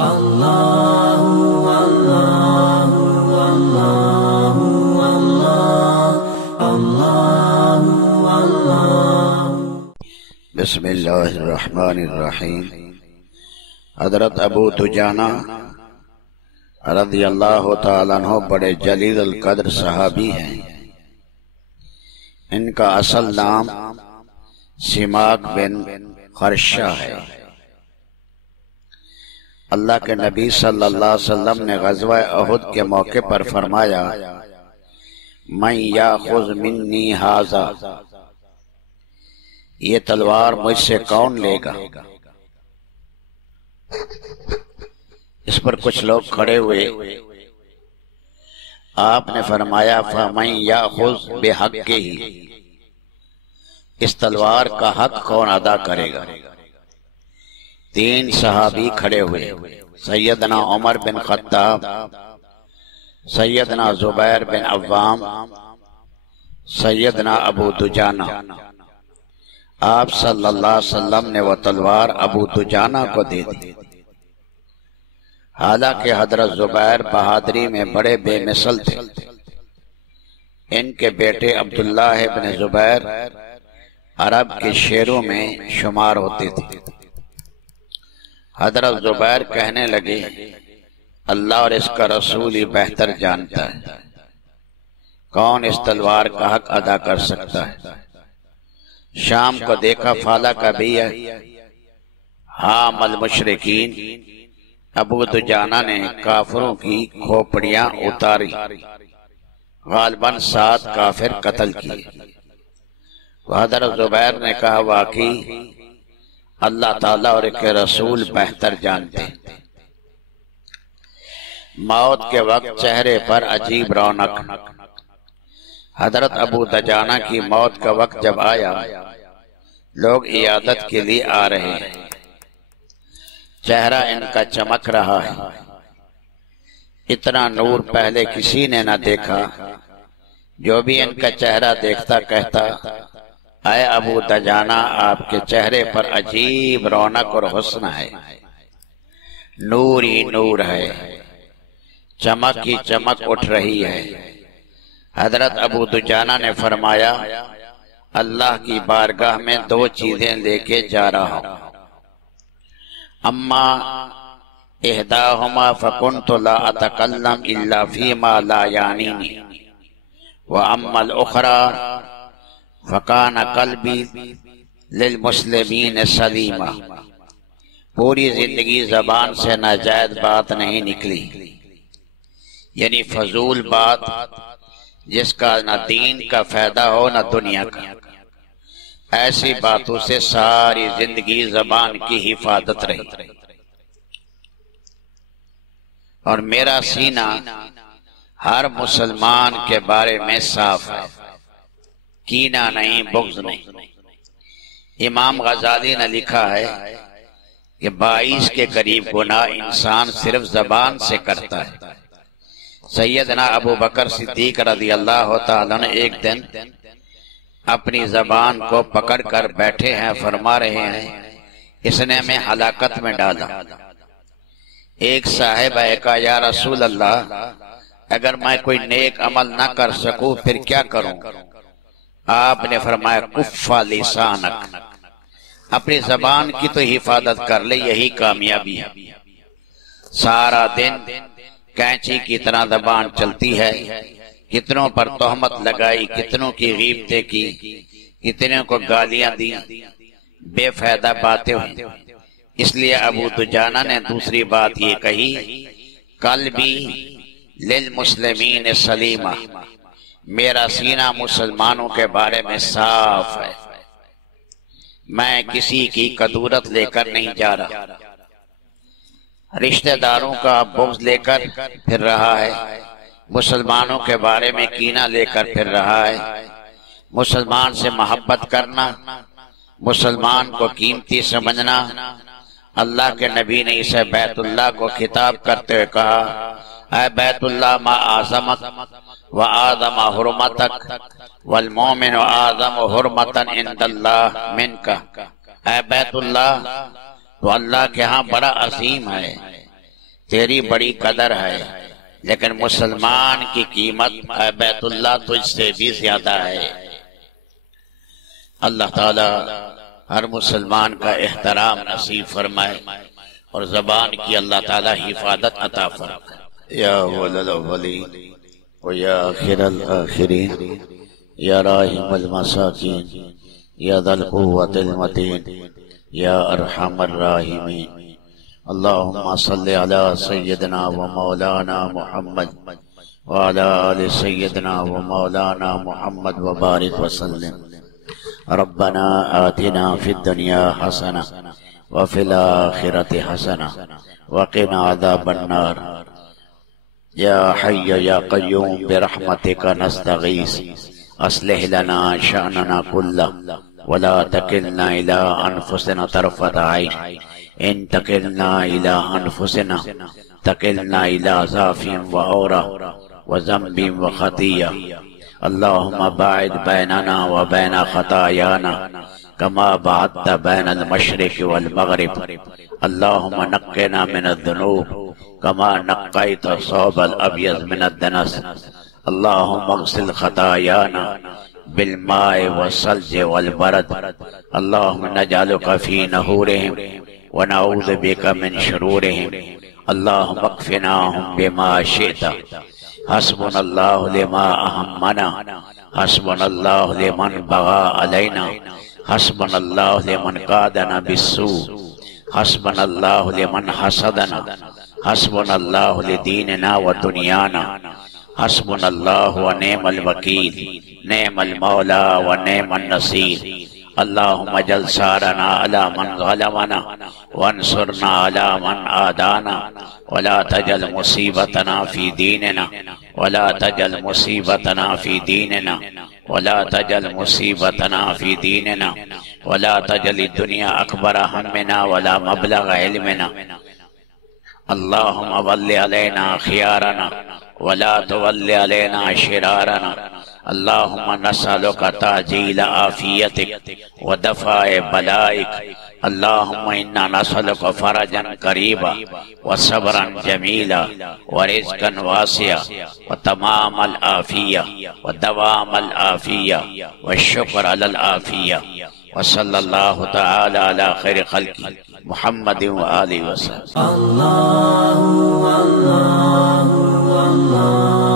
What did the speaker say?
اللہ اللہ اللہ اللہ اللہ اللہ۔ بسم اللہ الرحمن الرحیم۔ حضرت ابو دجانہ رضی اللہ تعالیٰ عنہ بڑے جلیل القدر صحابی ہیں۔ ان کا اصل نام سماک بن خرشہ ہے۔ اللہ کے نبی صلی اللہ علیہ وسلم نے غزوہ احد کے موقع پر فرمایا، من یاخذ منی ھذا، یہ تلوار مجھ سے کون لے گا؟ اس پر کچھ لوگ کھڑے ہوئے۔ آپ نے فرمایا فمن یاخذ بحقہ، اس تلوار کا حق کون ادا کرے گا؟ تین صحابی کھڑے ہوئے، سیدنا عمر بن خطاب، سیدنا زبیر بن عوام، سیدنا ابو دجانہ۔ آپ صلی اللہ علیہ وسلم نے وہ تلوار ابو دجانہ کو دے دی۔ حالانکہ حضرت زبیر بہادری میں بڑے بے مثل تھے۔ ان کے بیٹے عبداللہ بن زبیر عرب کے شیروں میں شمار ہوتے تھے۔ حضرت زبیر کہنے لگے، اللہ اور اس کا رسول ہی بہتر جانتا ہے، کون اس تلوار کا حق ادا کر سکتا ہے؟ شام کو دیکھا فالا کا بھی ہے، حام المشرکین، ابو دجانہ نے کافروں کی کھوپڑیاں اتاری، غالباً 7 کافر قتل کیے۔ حضرت زبیر نے کہا، واقعی اللہ تعالیٰ اور کے رسول بہتر جانتے ہیں۔ موت کے وقت چہرے پر عجیب رونق۔ حضرت ابو دجانہ کی موت کا وقت جب آیا، لوگ عیادت کے لیے آ رہے ہیں۔ چہرہ ان کا چمک رہا ہے، اتنا نور پہلے کسی نے نہ دیکھا۔ جو بھی ان کا چہرہ دیکھتا کہتا، اے ابو دجانہ، آپ کے چہرے پر عجیب رونق اور حسن ہے، نور ہی نور ہے، چمک ہی چمک اٹھ رہی ہے۔ حضرت ابو دجانہ نے فرمایا، اللہ کی بارگاہ میں 2 چیزیں لے کے جا رہا ہوں، اما احداہما فکنت لا اتکلم الا فیما لا یعنینی، واما الاخری فکان قلبی للمسلمین سلیما۔ پوری زندگی زبان سے ناجائز بات نہیں نکلی، یعنی فضول بات جس کا نہ دین کا فائدہ ہو نہ دنیا کا۔ ایسی باتوں سے ساری زندگی زبان کی حفاظت رہی، اور میرا سینہ ہر مسلمان کے بارے میں صاف ہے، کینہ نہیں، بغض نہیں۔ امام غزالی نے لکھا ہے کہ 22 کے قریب گناہ انسان صرف زبان سے کرتا ہے۔ سیدنا ابو بکر صدیق رضی اللہ تعالیٰ نے ایک دن اپنی زبان کو پکڑ کر بیٹھے ہیں، فرما رہے ہیں، اس نے ہمیں ہلاکت میں ڈالا۔ ایک صاحبہ کہا، یا رسول اللہ، اگر میں کوئی نیک عمل نہ کر سکوں پھر کیا کروں؟ آپ نے فرمایا، کف لسانک، اپنی زبان کی تو حفاظت کر لے، یہی کامیابی ہے۔ سارا دن کینچی کی طرح زبان چلتی ہے، کتنوں پر تہمت لگائی، کتنوں کی غیبتیں کی، کتنوں کو گالیاں دی، بے فائدہ باتیں ہوئی۔ اس لیے ابو دجانہ نے دوسری بات یہ کہی، قلبی للمسلمین سلیمہ، میرا سینہ مسلمانوں کے بارے میں صاف ہے، میں کسی کی کدورت لے کر نہیں جا رہا، رشتہ داروں کا بغض لے کر پھر رہا ہے، مسلمانوں کے بارے میں کینہ لے کر پھر رہا ہے۔ مسلمان سے محبت کرنا، مسلمان کو قیمتی سمجھنا۔ اللہ کے نبی نے اسے بیت اللہ کو خطاب کرتے ہوئے کہا، اے بیت اللہ ما اعظمک وآدم حرمتک والمومن اعظم حرمتا عند اللہ منک۔ اے بیت اللہ، تو اللہ کے ہاں بڑا عظیم ہے، تیری بڑی قدر ہے، لیکن مسلمان کی قیمت اے بیت اللہ تجھ سے بھی زیادہ ہے۔ اللہ تعالی ہر مسلمان کا احترام نصیب فرمائے اور زبان کی اللہ تعالی حفاظت عطا فرمائے۔ یا اول الاولین و یا آخر الآخرین یا راحم المساکین یا ذا القوة المتین یا ارحم الراحمین۔ اللہم صلی علی سیدنا و مولانا محمد وعلی آل سیدنا و مولانا محمد وبارک وسلم۔ ربنا آتنا فی الدنیا حسنہ وفی الآخرۃ حسنہ وقنا عذاب النار۔ یا حی یا قیوم برحمتک نستغیث اصلح لنا شأننا کلہ ولا تکلنا الی انفسنا طرفۃ عین ان تکلنا الی انفسنا تکلنا الی ضعف وعورہ وذنب وخطیہ۔ اللہم باعد بیننا وبین خطایانا کما بعدت بین المشرق والمغرب۔ اللہم نقنا من الذنوب کما نقیت الثوب الابیض من الدنس۔ اللہم اغسل خطایانا بالماء والثلج والبرد۔ اللہم نجعلک فی نحورہم ونعوذ بک من شرورہم۔ اللہم اکفناہم بما شئت۔ حسبنا اللہ لما اہمنا، حسبنا اللہ لمن بغى علینا، حسبنا اللہ لمن قادنا بالسوء، حسبنا اللہ لمن حسدنا، حسبنا اللہ لدیننا ودنیانا، حسبنا اللہ ونعم الوکیل، نعم المولا ونعم النصیر۔ اللہم اجعل ثارنا علی من ظلمنا وانصرنا علی من عادانا، ولا تجعل مصیبتنا فی دیننا، ولا تجعل مصیبتنا فی دیننا، ولا تجعل مصیبتنا فی دیننا، ولا تجعل الدنیا اکبر ہمنا ولا مبلغ علمنا۔ اللہم ول علینا خیارنا ولا تول علینا شرارنا۔ اللہم نسألک تعجیل عافیتک ودفع بلائک۔ اللہم انا نسألک فرجا قریبا وصبرا جمیلا ورزقا واسعا وتمام العافیہ ودوام العافیہ والشکر علی العافیہ۔ وصلی اللہ تعالی علی خیر خلق محمد وآلہ وسلم۔ اللہ اللہ اللہ